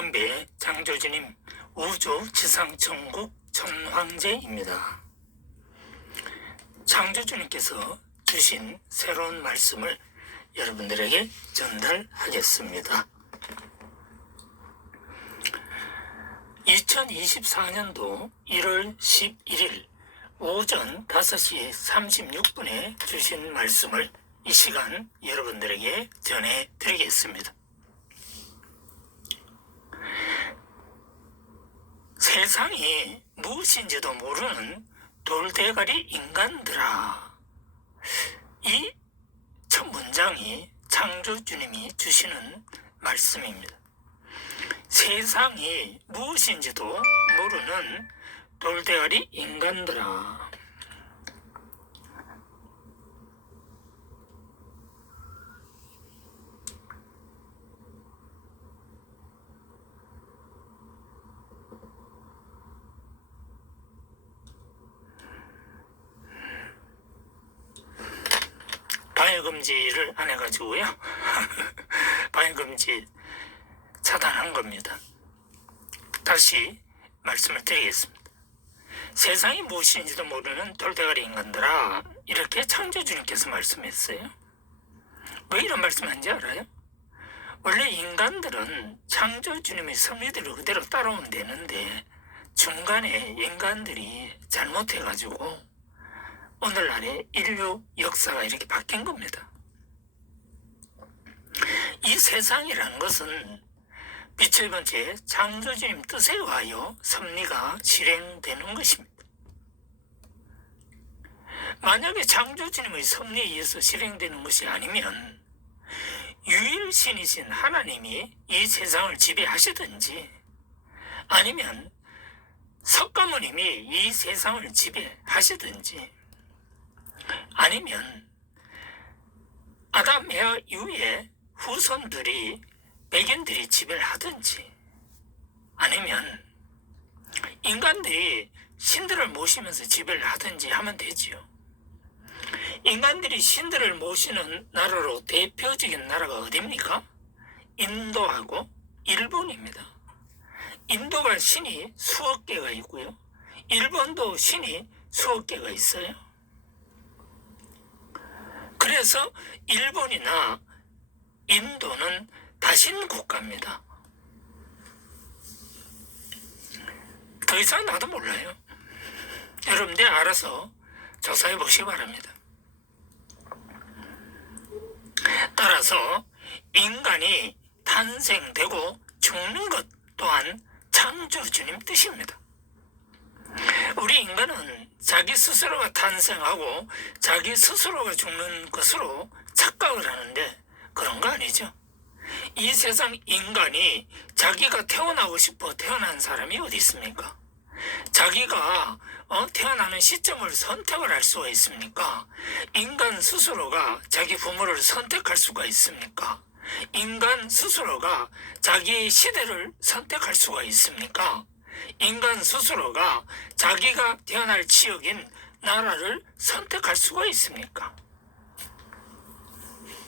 무량배 장조주님 우주지상천국 천황제입니다. 장조주님께서 주신 새로운 말씀을 여러분들에게 전달하겠습니다. 2024년도 1월 11일 오전 5시 36분에 주신 말씀을 이 시간 여러분들에게 전해드리겠습니다. 세상이 무엇인지도 모르는 돌대가리 인간들아. 이 첫 문장이 창조주님이 주시는 말씀입니다. 세상이 무엇인지도 모르는 돌대가리 인간들아. 방해금지를 안 해가지고요. 방해금지 차단한 겁니다. 다시 말씀을 드리겠습니다. 세상이 무엇인지도 모르는 돌대가리 인간들아, 이렇게 창조주님께서 말씀했어요. 왜 이런 말씀한지 알아요? 원래 인간들은 창조주님의 섭리대로 그대로 따라오면 되는데 중간에 인간들이 잘못해가지고 오늘날의 인류 역사가 이렇게 바뀐 겁니다. 이 세상이라는 것은 빛의 번째 창조주님 뜻에 의하여 섭리가 실행되는 것입니다. 만약에 창조주님의 섭리에 의해서 실행되는 것이 아니면 유일신이신 하나님이 이 세상을 지배하시든지 아니면 석가모님이 이 세상을 지배하시든지 아니면 아담 에와 이후에 후손들이 백인들이 지배를 하든지 아니면 인간들이 신들을 모시면서 지배를 하든지 하면 되지요. 인간들이 신들을 모시는 나라로 대표적인 나라가 어디입니까? 인도하고 일본입니다. 인도가 신이 수억 개가 있고요. 일본도 신이 수억 개가 있어요. 그래서 일본이나 인도는 다신 국가입니다. 더 이상 나도 몰라요. 여러분들 알아서 조사해 보시기 바랍니다. 따라서 인간이 탄생되고 죽는 것 또한 창조주님 뜻입니다. 우리 인간은 자기 스스로가 탄생하고 자기 스스로가 죽는 것으로 착각을 하는데 그런 거 아니죠. 이 세상 인간이 자기가 태어나고 싶어 태어난 사람이 어디 있습니까? 자기가 태어나는 시점을 선택을 할 수가 있습니까? 인간 스스로가 자기 부모를 선택할 수가 있습니까? 인간 스스로가 자기 시대를 선택할 수가 있습니까? 인간 스스로가 자기가 태어날 지역인 나라를 선택할 수가 있습니까?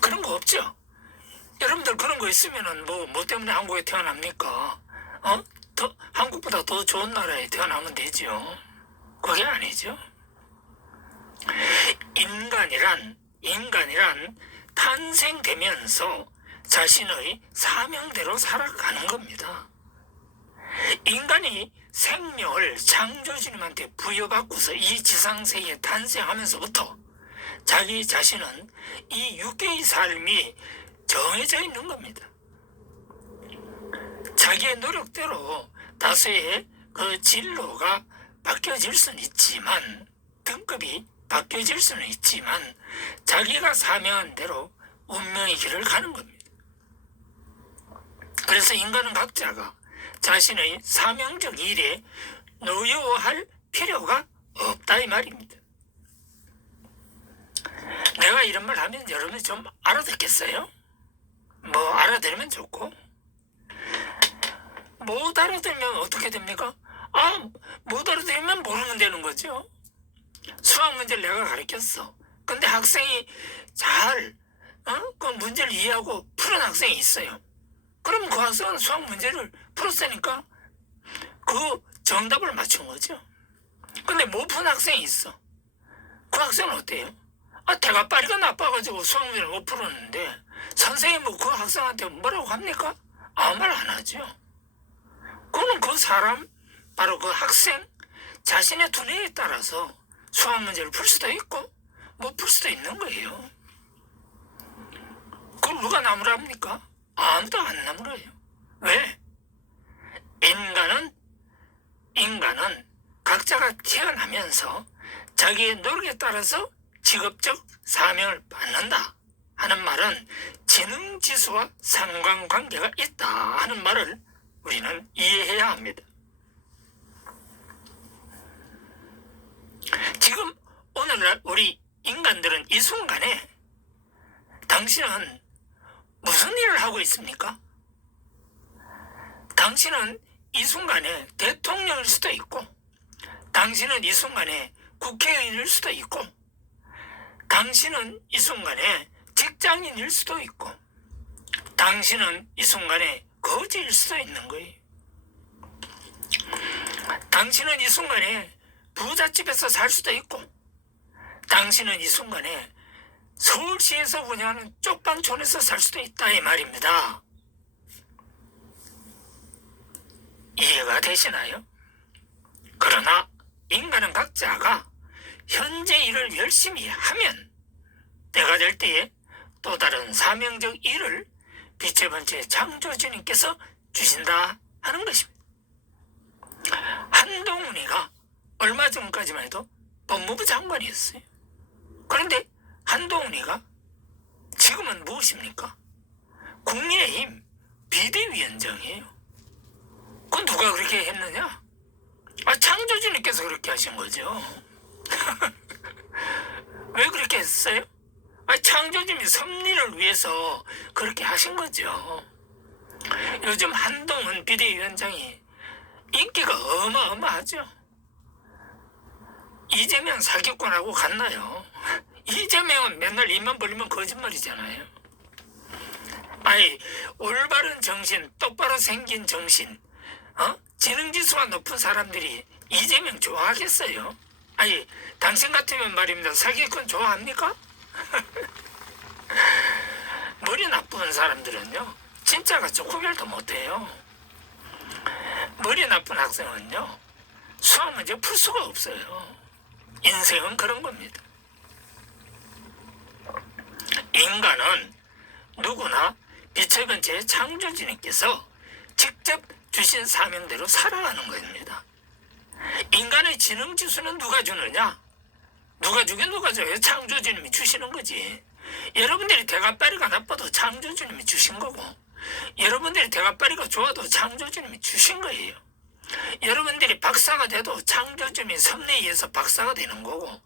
그런 거 없죠? 여러분들 그런 거 있으면은 뭐 때문에 한국에 태어납니까? 한국보다 더 좋은 나라에 태어나면 되죠. 그게 아니죠. 인간이란 탄생되면서 자신의 사명대로 살아가는 겁니다. 인간이 생명을 창조주님한테 부여받고서 이 지상세계에 탄생하면서부터 자기 자신은 이 육계의 삶이 정해져 있는 겁니다. 자기의 노력대로 다수의 그 진로가 바뀌어질 수는 있지만, 등급이 바뀌어질 수는 있지만 자기가 사명한 대로 운명의 길을 가는 겁니다. 그래서 인간은 각자가 자신의 사명적 일에 노여워할 필요가 없다 이 말입니다. 내가 이런 말 하면 여러분이 좀 알아듣겠어요? 알아들으면 좋고, 못 알아들으면 어떻게 됩니까? 못 알아들으면 모르면 되는 거죠. 수학 문제를 내가 가르쳤어. 근데 학생이 잘 그 문제를 이해하고 푸는 학생이 있어요. 그럼 그 학생은 수학 문제를 풀었으니까 그 정답을 맞춘 거죠. 근데 못 푼 학생이 있어. 그 학생은 어때요? 대가빠리가 나빠가지고 수학 문제를 못 풀었는데 선생님은 뭐 그 학생한테 뭐라고 합니까? 아무 말 안 하죠. 그거는 그 사람, 바로 그 학생 자신의 두뇌에 따라서 수학 문제를 풀 수도 있고 못 풀 수도 있는 거예요. 그걸 누가 나무랍니까? 아무도 안 나무라요. 왜? 인간은 각자가 태어나면서 자기의 노력에 따라서 직업적 사명을 받는다 하는 말은 지능지수와 상관관계가 있다 하는 말을 우리는 이해해야 합니다. 지금 오늘날 우리 인간들은 이 순간에 당신은 무슨 일을 하고 있습니까? 당신은 이 순간에 대통령일 수도 있고, 당신은 이 순간에 국회의원일 수도 있고, 당신은 이 순간에 직장인일 수도 있고, 당신은 이 순간에 거지일 수도 있는 거예요. 당신은 이 순간에 부잣집에서 살 수도 있고, 당신은 이 순간에 서울시에서 운영하는 쪽방촌에서 살 수도 있다 이 말입니다. 이해가 되시나요? 그러나 인간은 각자가 현재 일을 열심히 하면 때가 될 때에 또 다른 사명적 일을 빛의 번째 창조주님께서 주신다 하는 것입니다. 한동훈이가 얼마 전까지만 해도 법무부 장관이었어요. 그런데 한동훈이가 지금은 무엇입니까? 국민의힘 비대위원장이에요. 그건 누가 그렇게 했느냐? 창조주님께서 그렇게 하신 거죠. 왜 그렇게 했어요? 창조주님이 섭리를 위해서 그렇게 하신 거죠. 요즘 한동훈 비대위원장이 인기가 어마어마하죠. 이재명 사기꾼하고 같나요? 이재명은 맨날 입만 벌리면 거짓말이잖아요. 올바른 정신, 똑바로 생긴 정신, 지능지수가 높은 사람들이 이재명 좋아하겠어요? 당신 같으면 말입니다. 사기꾼 좋아합니까? 머리 나쁜 사람들은요, 진짜가 구별도 못해요. 머리 나쁜 학생은요, 수학 문제 풀 수가 없어요. 인생은 그런 겁니다. 인간은 누구나 빛의 근처에 창조주님께서 직접 주신 사명대로 살아가는 겁니다. 인간의 지능지수는 누가 주느냐? 누가 주긴 누가 줘요? 창조주님이 주시는 거지. 여러분들이 대가빠리가 나빠도 창조주님이 주신 거고, 여러분들이 대가빠리가 좋아도 창조주님이 주신 거예요. 여러분들이 박사가 돼도 창조주님이 섭리에 의해서 박사가 되는 거고,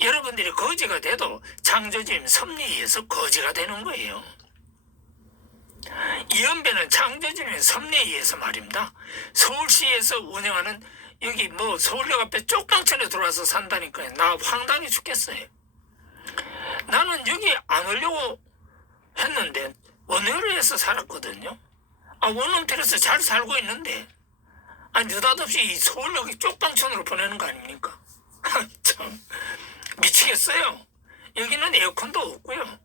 여러분들이 거지가 돼도 창조주님 섭리에 의해서 거지가 되는 거예요. 이연배는 창조주님의 섭리에 의해서 말입니다. 서울시에서 운영하는 여기 서울역 앞에 쪽방촌에 들어와서 산다니까요. 나 황당해 죽겠어요. 나는 여기 안 오려고 했는데 원효로에서 살았거든요. 원룸텔에서 잘 살고 있는데 느닷없이 이 서울역이 쪽방촌으로 보내는 거 아닙니까? 참 미치겠어요. 여기는 에어컨도 없고요,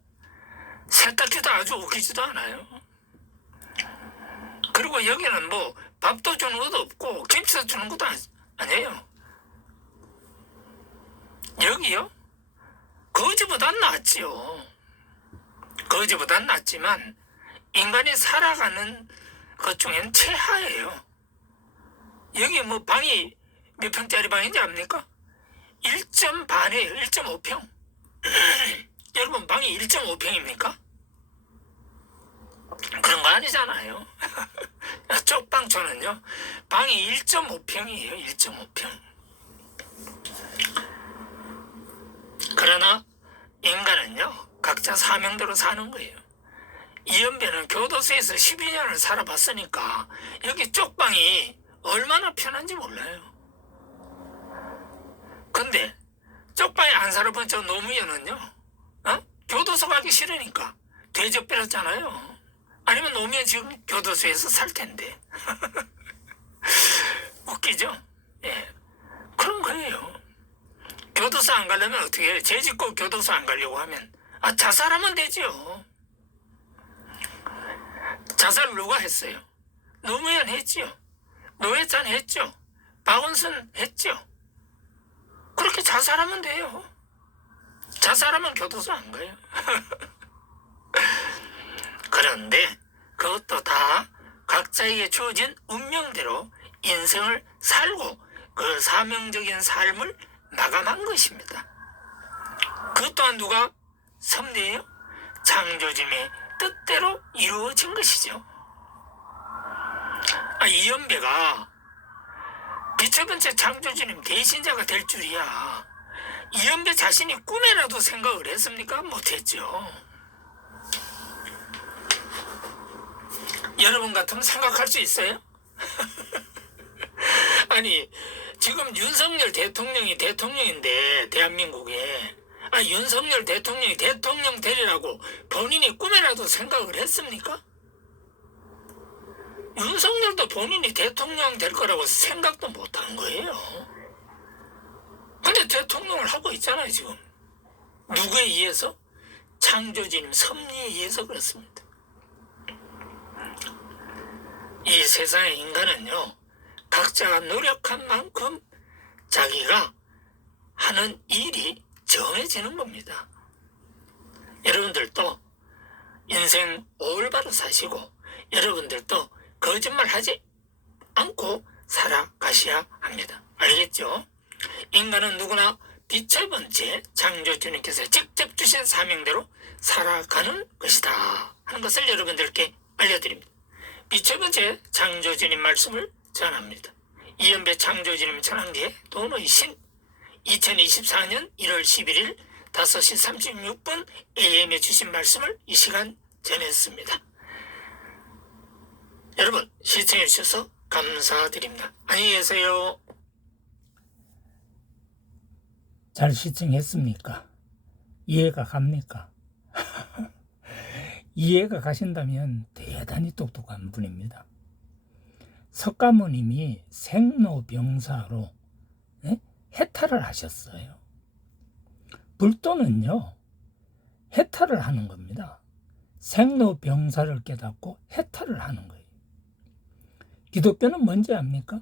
세탁기도 아주 웃기지도 않아요. 그리고 여기는 밥도 주는 것도 없고 김치도 주는 것도 아니에요. 여기요? 거지보단 낫지요. 거지보단 낫지만 인간이 살아가는 것 중엔 최하예요. 여기 방이 몇 평짜리 방인지 압니까? 1.반이에요. 1.5평. 여러분, 방이 1.5평입니까? 그런 거 아니잖아요. 쪽방촌은요, 방이 1.5평이에요. 1.5평. 그러나 인간은요, 각자 사명대로 사는 거예요. 이연배는 교도소에서 12년을 살아봤으니까 여기 쪽방이 얼마나 편한지 몰라요. 근데 쪽방에 안 살아본 저 노무현은요, 교도소 가기 싫으니까 대접 빼렸잖아요. 아니면 노무현 지금 교도소에서 살 텐데. 웃기죠? 예. 그런 거예요. 교도소 안 가려면 어떻게 해요? 죄 짓고 교도소 안 가려고 하면 자살하면 되죠. 자살 누가 했어요? 노무현 했죠. 노회찬 했죠. 박원순 했죠. 그렇게 자살하면 돼요. 자살하면 교도소 안 가요. 그런데 그것도 다 각자에게 주어진 운명대로 인생을 살고 그 사명적인 삶을 마감한 것입니다. 그 또한 누가 섭리예요? 창조주님의 뜻대로 이루어진 것이죠. 이연배가 빛의 번째 창조주님 대신자가 될 줄이야. 이연배 자신이 꿈에라도 생각을 했습니까? 못했죠. 여러분 같으면 생각할 수 있어요? 아니 지금 윤석열 대통령이 대통령인데 대한민국에 윤석열 대통령이 대통령 되리라고 본인이 꿈에라도 생각을 했습니까? 윤석열도 본인이 대통령 될 거라고 생각도 못한 거예요. 근데 대통령을 하고 있잖아요 지금. 누구에 의해서? 창조주님 섭리에 의해서 그렇습니다. 이 세상의 인간은요 각자가 노력한 만큼 자기가 하는 일이 정해지는 겁니다. 여러분들도 인생 올바로 사시고 여러분들도 거짓말하지 않고 살아가셔야 합니다. 알겠죠? 인간은 누구나 빛의 번째 창조주님께서 직접 주신 사명대로 살아가는 것이다 하는 것을 여러분들께 알려드립니다. 빛의 번째 창조주님 말씀을 전합니다. 이연배 창조주님 전환기에 도노이신 2024년 1월 11일 5시 36분 AM에 주신 말씀을 이 시간 전했습니다. 여러분 시청해 주셔서 감사드립니다. 안녕히 계세요. 잘 시청했습니까? 이해가 갑니까? 이해가 가신다면 대단히 똑똑한 분입니다. 석가모님이 생로병사로 해탈을 하셨어요. 불도는요 해탈을 하는 겁니다. 생로병사를 깨닫고 해탈을 하는 거예요. 기독교는 뭔지 압니까?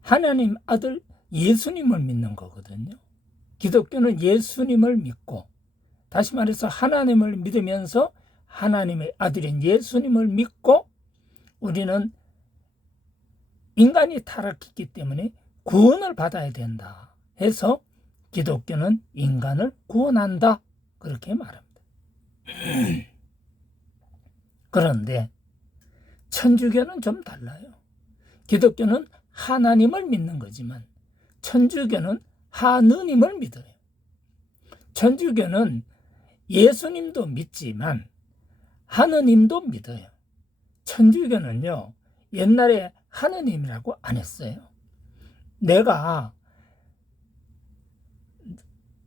하나님 아들 예수님을 믿는 거거든요. 기독교는 예수님을 믿고, 다시 말해서 하나님을 믿으면서 하나님의 아들인 예수님을 믿고, 우리는 인간이 타락했기 때문에 구원을 받아야 된다 해서 기독교는 인간을 구원한다 그렇게 말합니다. 그런데 천주교는 좀 달라요. 기독교는 하나님을 믿는 거지만 천주교는 하느님을 믿어요. 천주교는 예수님도 믿지만 하느님도 믿어요. 천주교는요 옛날에 하느님이라고 안 했어요. 내가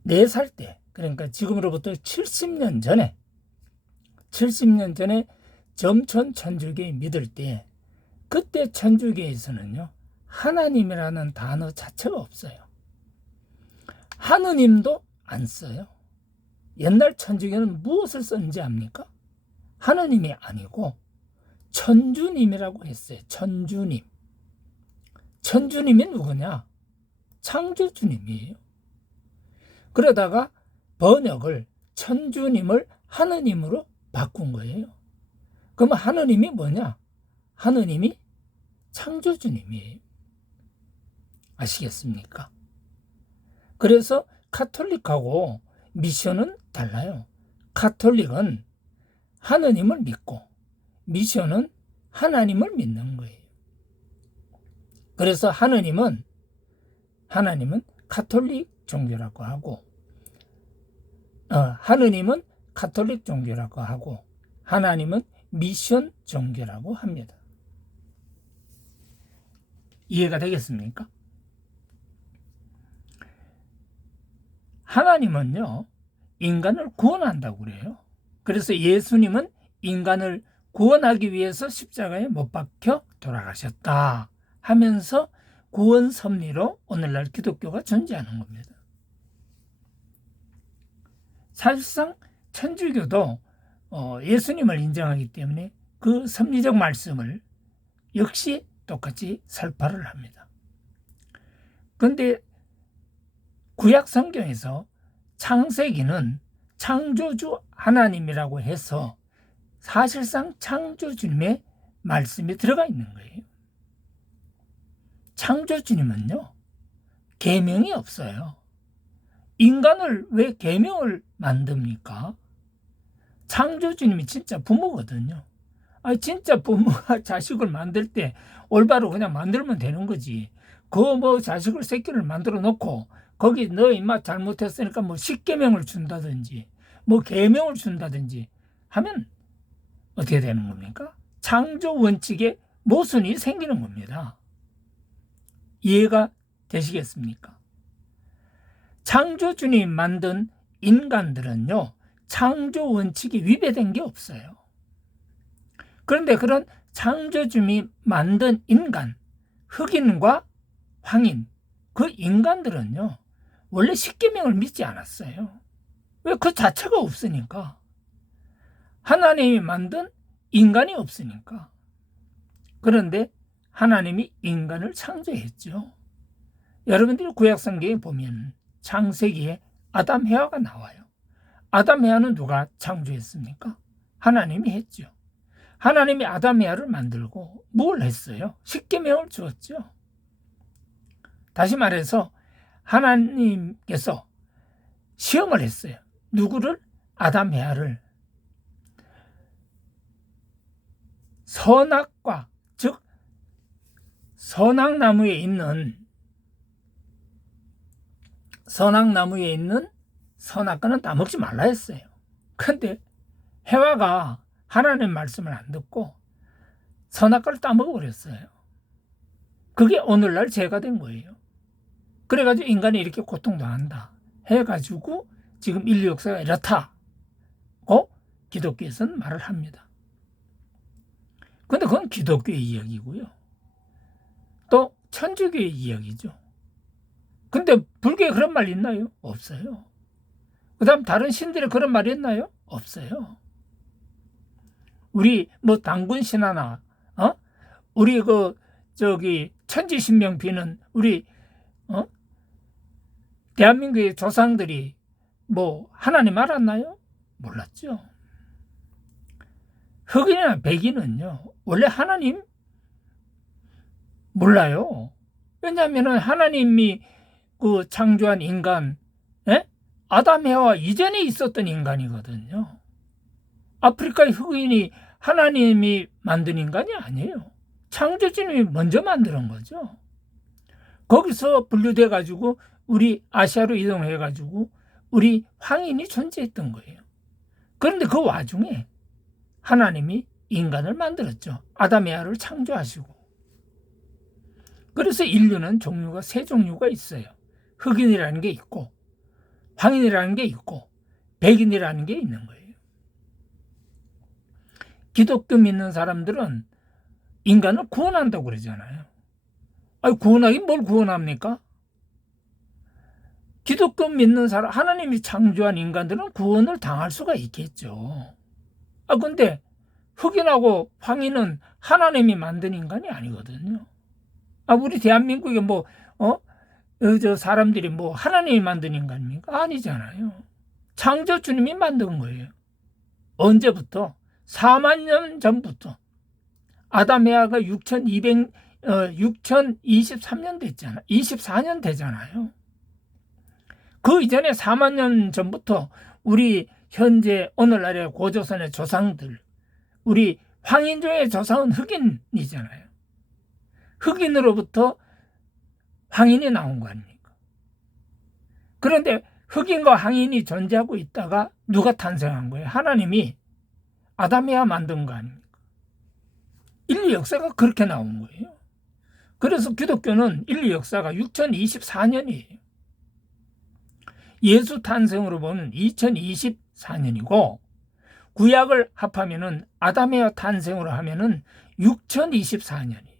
4살 때, 그러니까 지금으로부터 70년 전에 점촌 천주교에 믿을 때, 그때 천주교에서는요 하나님이라는 단어 자체가 없어요. 하느님도 안 써요. 옛날 천주교는 무엇을 썼는지 압니까? 하느님이 아니고 천주님이라고 했어요. 천주님. 천주님이 누구냐? 창조주님이에요. 그러다가 번역을 천주님을 하느님으로 바꾼 거예요. 그럼 하느님이 뭐냐? 하느님이 창조주님이에요. 아시겠습니까? 그래서 카톨릭하고 미션은 달라요. 카톨릭은 하느님을 믿고 미션은 하나님을 믿는 거예요. 그래서 하느님은 카톨릭 종교라고 하고, 하느님은 카톨릭 종교라고 하고, 하나님은 미션 종교라고 합니다. 이해가 되겠습니까? 하나님은요 인간을 구원한다고 그래요. 그래서 예수님은 인간을 구원하기 위해서 십자가에 못 박혀 돌아가셨다 하면서 구원 섭리로 오늘날 기독교가 존재하는 겁니다. 사실상 천주교도 예수님을 인정하기 때문에 그 섭리적 말씀을 역시 똑같이 설파를 합니다. 그런데 구약 성경에서 창세기는 창조주 하나님이라고 해서 사실상 창조주님의 말씀이 들어가 있는 거예요. 창조주님은요, 계명이 없어요. 인간을 왜 계명을 만듭니까? 창조주님이 진짜 부모거든요. 진짜 부모가 자식을 만들 때 올바로 그냥 만들면 되는 거지. 그 자식을 새끼를 만들어 놓고 거기 너 임마 잘못했으니까 십계명을 준다든지 계명을 준다든지 하면 어떻게 되는 겁니까? 창조 원칙에 모순이 생기는 겁니다. 이해가 되시겠습니까? 창조주님 만든 인간들은요, 창조 원칙이 위배된 게 없어요. 그런데 그런 창조주님이 만든 인간, 흑인과 황인, 그 인간들은요, 원래 십계명을 믿지 않았어요. 왜? 그 자체가 없으니까. 하나님이 만든 인간이 없으니까. 그런데 하나님이 인간을 창조했죠. 여러분들이 구약성경에 보면 창세기에 아담 해와가 나와요. 아담 해와는 누가 창조했습니까? 하나님이 했죠. 하나님이 아담 해와를 만들고 뭘 했어요? 십계명을 주었죠. 다시 말해서 하나님께서 시험을 했어요. 누구를? 아담 해와를. 선악과, 즉 선악나무에 있는 선악과는 따먹지 말라 했어요. 그런데 해와가 하나님 말씀을 안 듣고 선악과를 따먹어버렸어요. 그게 오늘날 죄가 된 거예요. 그래가지고 인간이 이렇게 고통당한다 해가지고 지금 인류 역사가 이렇다고 기독교에서는 말을 합니다. 근데 그건 기독교의 이야기고요. 또 천주교의 이야기죠. 근데 불교에 그런 말 있나요? 없어요. 그 다음 다른 신들이 그런 말이 있나요? 없어요. 우리 당군 신화나 우리 천지신명 비는 우리 대한민국의 조상들이 하나님 알았나요? 몰랐죠. 흑인이나 백인은요, 원래 하나님 몰라요. 왜냐하면 하나님이 창조한 인간, 아담 해와 이전에 있었던 인간이거든요. 아프리카의 흑인이 하나님이 만든 인간이 아니에요. 창조주님이 먼저 만드는 거죠. 거기서 분류돼 가지고 우리 아시아로 이동해 가지고 우리 황인이 존재했던 거예요. 그런데 그 와중에 하나님이 인간을 만들었죠. 아담 해와를 창조하시고. 그래서 인류는 종류가 세 종류가 있어요. 흑인이라는 게 있고, 황인이라는 게 있고, 백인이라는 게 있는 거예요. 기독교 믿는 사람들은 인간을 구원한다고 그러잖아요. 구원하긴 뭘 구원합니까? 기독교 믿는 사람, 하나님이 창조한 인간들은 구원을 당할 수가 있겠죠. 근데 흑인하고 황인은 하나님이 만든 인간이 아니거든요. 우리 대한민국에 사람들이 하나님이 만든 인간입니까? 아니잖아요. 창조주님이 만든 거예요. 언제부터? 4만 년 전부터. 아담 해와가 6023년 됐잖아요. 24년 되잖아요. 그 이전에 4만 년 전부터 우리 현재 오늘날의 고조선의 조상들, 우리 황인종의 조상은 흑인이잖아요. 흑인으로부터 황인이 나온 거 아닙니까? 그런데 흑인과 황인이 존재하고 있다가 누가 탄생한 거예요? 하나님이 아담 해와 만든 거 아닙니까? 인류 역사가 그렇게 나온 거예요. 그래서 기독교는 인류 역사가 6024년이에요. 예수 탄생으로 보면 2024년이고 구약을 합하면은 아담의 탄생으로 하면은 6024년이.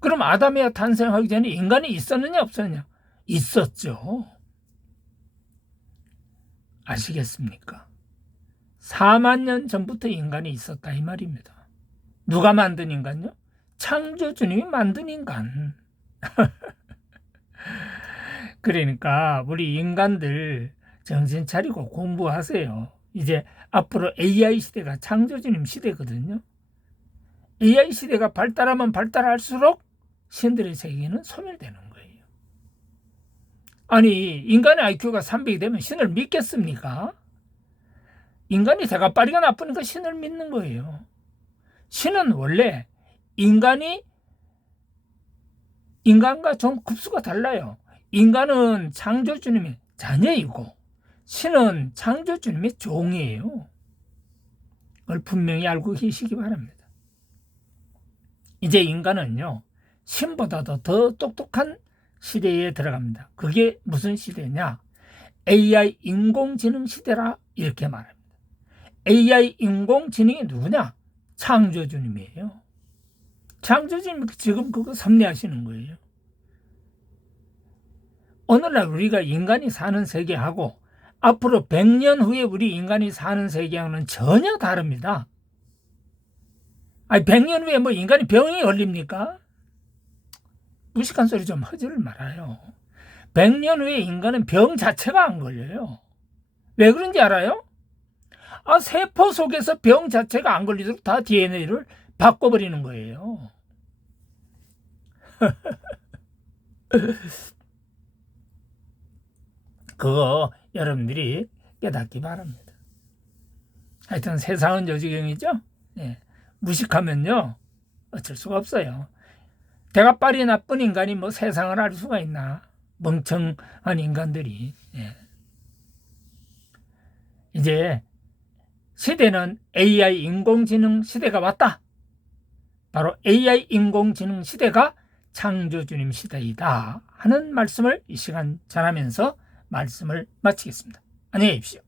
그럼 아담의 탄생하기 전에 인간이 있었느냐 없었느냐? 있었죠. 아시겠습니까? 4만 년 전부터 인간이 있었다 이 말입니다. 누가 만든 인간요? 창조주님이 만든 인간. 그러니까 우리 인간들 정신 차리고 공부하세요. 이제 앞으로 AI 시대가 창조주님 시대거든요. AI 시대가 발달하면 발달할수록 신들의 세계는 소멸되는 거예요. 아니, 인간의 IQ가 300이 되면 신을 믿겠습니까? 인간이 대가빠리가 나쁘니까 신을 믿는 거예요. 신은 원래 인간과 좀 급수가 달라요. 인간은 창조주님의 자녀이고 신은 창조주님의 종이에요. 그걸 분명히 알고 계시기 바랍니다. 이제 인간은요, 신보다도 더 똑똑한 시대에 들어갑니다. 그게 무슨 시대냐? AI 인공지능 시대라 이렇게 말합니다. AI 인공지능이 누구냐? 창조주님이에요. 창조주님이 지금 그거 섭리하시는 거예요. 오늘날 우리가 인간이 사는 세계하고 앞으로 100년 후에 우리 인간이 사는 세계하고는 전혀 다릅니다. 아니 100년 후에 뭐 인간이 병이 걸립니까? 무식한 소리 좀 하지를 말아요. 100년 후에 인간은 병 자체가 안 걸려요. 왜 그런지 알아요? 세포 속에서 병 자체가 안 걸리도록 다 DNA를 바꿔버리는 거예요. 그거 여러분들이 깨닫기 바랍니다. 하여튼 세상은 요지경이죠. 네. 무식하면요 어쩔 수가 없어요. 대가빨이 나쁜 인간이 뭐 세상을 알 수가 있나. 멍청한 인간들이. 네. 이제 시대는 AI 인공지능 시대가 왔다. 바로 AI 인공지능 시대가 창조주님 시대이다 하는 말씀을 이 시간 전하면서 말씀을 마치겠습니다. 안녕히 계십시오.